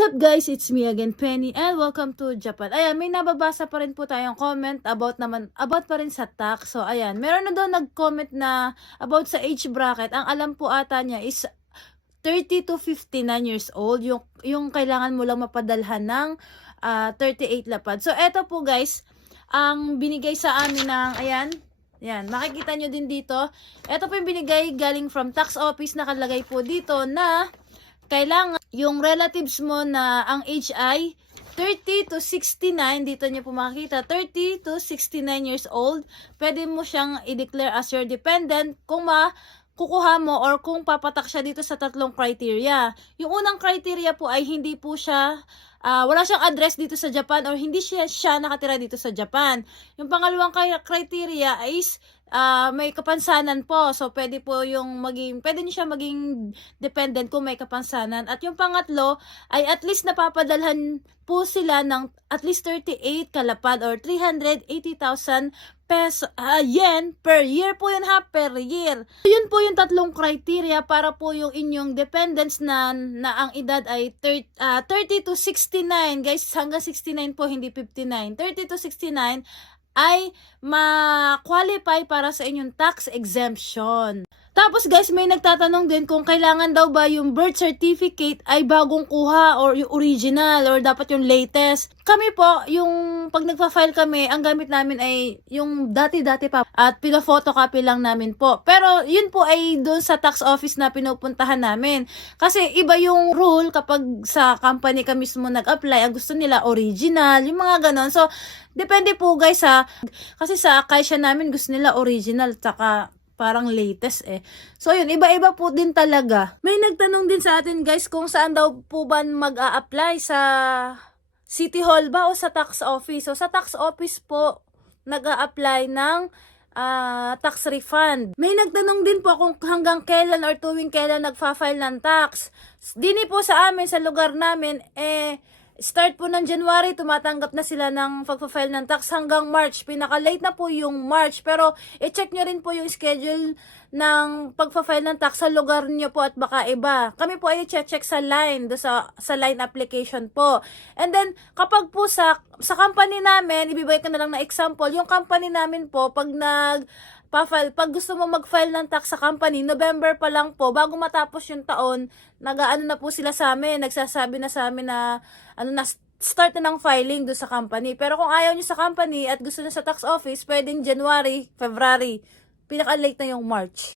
What's up guys? It's me again, Penny, and welcome to Japan. Ayan, may nababasa pa rin po tayong comment about naman, about pa rin sa tax. So, ayan, meron na daw nag-comment na about sa age bracket. Ang alam po ata niya is 30 to 59 years old. Yung, yung kailangan mo lang mapadalhan ng ah, 38 lapad. So, eto po guys, ang binigay sa amin ng, ayan, yan, makikita nyo din dito. Ito po yung binigay galing from tax office. Nakalagay po dito na kailangan yung relatives mo na ang age ay 30 to 69, dito nyo po makikita, 30 to 69 years old, pwede mo siyang i-declare as your dependent kung ma kukuha mo or kung papatak siya dito sa tatlong criteria. Yung unang criteria po ay hindi po siya, ah, wala siyang address dito sa Japan or hindi siya, siya nakatira dito sa Japan. Yung pangalawang criteria is ah, may kapansanan po. So, pwede po yung maging, pwede niyo siya maging dependent kung may kapansanan. At yung pangatlo ay at least napapadalhan po sila ng at least 38 kalapad or 380,000 peso, ah, yen per year po yun ha, per year. Yun po yung tatlong criteria para po yung inyong dependents na, na ang edad ay 30, ah, 30 to 69. Guys, hanggang 69 po, hindi 59. 30 to 69 ay ma-qualify para sa inyong tax exemption. Tapos guys, may nagtatanong din kung kailangan daw ba yung birth certificate ay bagong kuha or yung original or dapat yung latest. Kami po, yung pag nagpa-file kami, ang gamit namin ay yung dati-dati pa at pina-photocopy lang namin po. Pero yun po ay doon sa tax office na pinupuntahan namin. Kasi iba yung rule kapag sa company ka mismo nag-apply, ang gusto nila original, yung mga ganon. So, depende po guys ha. Kasi sa Akaisha namin gusto nila original tsaka parang latest eh. So yun, iba-iba po din talaga. May nagtanong din sa atin guys kung saan daw po ba mag-a-apply sa City Hall ba o sa tax office. So sa tax office po, nag-a-apply ng ah, tax refund. May nagtanong din po kung hanggang kailan or tuwing kailan nagfa-file ng tax. Dini po sa amin, sa lugar namin, eh, start po ng January, tumatanggap na sila ng pagpa-file ng tax hanggang March. Pinaka-late na po yung March. Pero, i-check nyo rin po yung schedule ng pagpa-file ng tax sa lugar nyo po at baka iba. Kami po ay i-check sa line, do sa, sa line application po. And then, kapag po sa, sa company namin, ibibigay ko na lang na example, yung company namin po, pag nag pa-file, pag gusto mo mag-file ng tax sa company, November pa lang po, bago matapos yung taon, nag-ano na po sila sa amin, nagsasabi na sa amin na, ano na, start na ng filing do sa company. Pero kung ayaw nyo sa company at gusto nyo sa tax office, pwedeng January, February, pinaka-late na yung March.